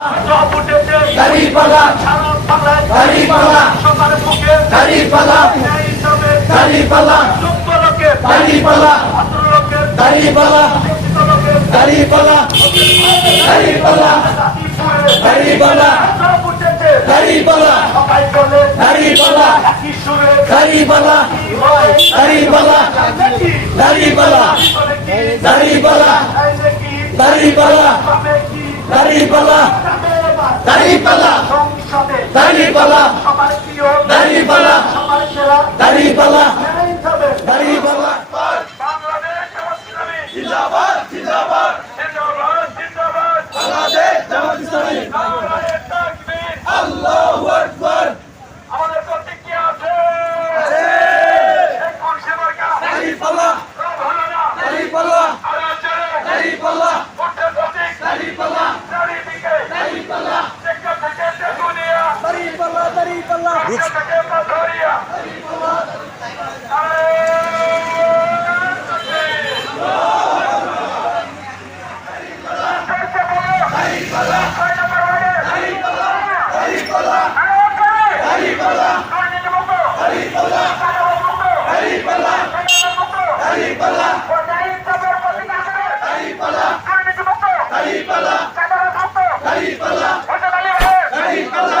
সব উঠেছে দাঁড়িপাল্লা সারা সবার সেরা দাঁড়িপাল্লা ন্যায় হিসাবে দাঁড়িপাল্লা বাংলাদেশ জিন্দাবাদ জিন্দাবাদ জিন্দাবাদ জিন্দাবাদ বাংলাদেশ জামাত ইসলামী নারায়ে তাকবীর আল্লাহু আকবার আমাদের প্রতি কি আছে এখন সেবারকা দাঁড়িপাল্লা সব হলো না দাঁড়িপাল্লা আর আছে দাঁড়িপাল্লা করতে প্রতীক দাঁড়িপাল্লা চারিদিকে দাঁড়িপাল্লা চেষ্টা থেকে তেতুলিয়া দাঁড়িপাল্লা দাঁড়িপাল্লা চেষ্টা থেকে পাথরিয়া বাংলাদেশ জামাত ইসলামী জিন্দাবাদ জিন্দাবাদ জিন্দাবাদ জিন্দাবাদ বাংলাদেশ জামাত ইসলামী গাড়ি ক্লাবের কোনো প্রতীক আছে দুর্নীতিমুক্ত আরও চলে দাঁড়িপাল্লা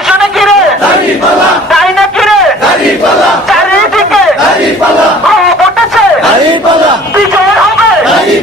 সামনে কিরে দাঁড়িপাল্লা ডাইনে কিরে দাঁড়িপাল্লা চারিদিকে দাঁড়িপাল্লা ভোট উঠেছে দাঁড়িপাল্লা বিজয় হবে দাঁড়িপাল্লা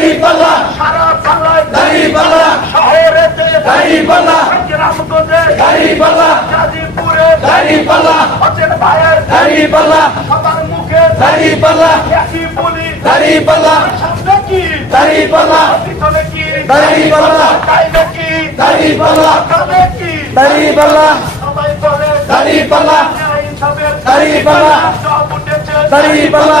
দাঁড়িপাল্লা। সারা বাংলায় দাঁড়িপাল্লা। শহরেতে দাঁড়িপাল্লা। গ্রামগঞ্জে দাঁড়িপাল্লা। গাজীপুরে দাঁড়িপাল্লা। হোসেন ভাইয়ের দাঁড়িপাল্লা। সবার মুখে দাঁড়িপাল্লা। একই বলি। দাঁড়িপাল্লা। সামনে কি? দাঁড়িপাল্লা। পিছনে কি? দাঁড়িপাল্লা। ডাইনে কি? দাঁড়িপাল্লা। তবে কি? দাঁড়িপাল্লা। সবাই বলে দাঁড়িপাল্লা। দাঁড়িপাল্লা। দাঁড়িপাল্লা। দাঁড়িপাল্লা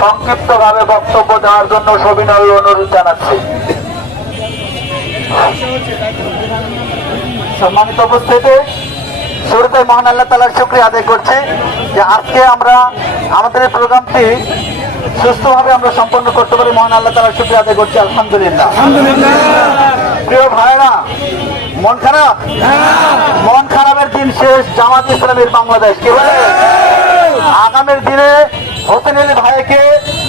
সংক্ষিপ্ত ভাবে বক্তব্য দেওয়ার জন্য সবিনয় অনুরোধ জানাচ্ছি। সম্মানিত উপস্থিতি শুরুতে মহান আল্লাহ তালার শুক্রিয়া আদায় করছি যে আজকে আমরা আমাদের এই প্রোগ্রামটি সুস্থভাবে আমরা সম্পন্ন করতে পারি। মহান আল্লাহ তালার শুক্রিয়া আদায় করছি, আলহামদুলিল্লাহ। প্রিয় ভাইরা মন খারাপ? মন খারাপের দিন শেষ, জামাত ইসলামের বাংলাদেশ, কি বলে? আগামীর হোসেন আলী ভাইকে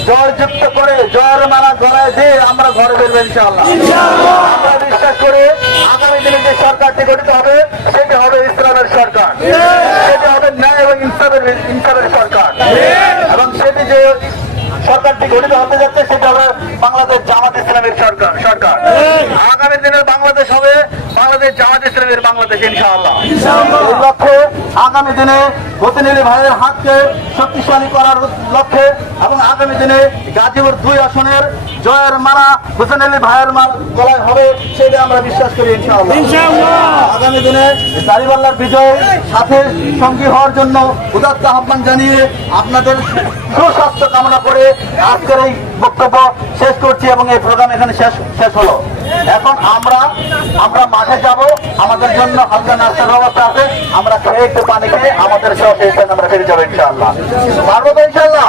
জয়যুক্ত করে জয়ের মালা ধরায় দিয়ে আমরা ঘরে বেরবো ইনশাআল্লাহ। আমরা বিশ্বাস করি আগামী দিনে যে সরকারটি গঠিত হবে সেটি হবে ইসলামের সরকার। সেটি হবে ন্যায় এবং ইনসাফের ইনসাফের সরকার। এবং সেটি যে সরকারটি গঠিত হতে যাচ্ছে সেটা হবে বাংলাদেশ জামাত ইসলামের সরকার সরকার। আগামী দিনের বাংলাদেশ বাংলাদেশ জামাত ইসলামের বাংলাদেশ ইনশাআল্লাহ। এই লক্ষ্যে আগামী দিনে প্রতিনিধি ভাইয়ের হাতকে শক্তিশালী করার লক্ষ্যে এবং আগামী দিনে গাজীপুর দুই আসনের জয়ের মারা হোসেন আলী ভাইয়ের মাল গলায় হবে সেটা আমরা বিশ্বাস করি ইনশাআল্লাহ। আগামী দিনে দাঁড়িপাল্লার বিজয় সাথে সঙ্গী হওয়ার জন্য উদাত্ত আহ্বান জানিয়ে আপনাদের সুস্বাস্থ্য কামনা করে আজকের এই বক্তব্য শেষ করছি এবং এই প্রোগ্রাম এখানে শেষ শেষ হলো। এখন আমরা আমরা মাঠে যাব। আমাদের জন্য হালকা নাস্তার ব্যবস্থা আছে। আমরা খেয়ে একটু পানি খেয়ে আমাদের সব সেই আমরা ফিরে যাব ইনশাআল্লাহ। পারব তো ইনশাআল্লাহ?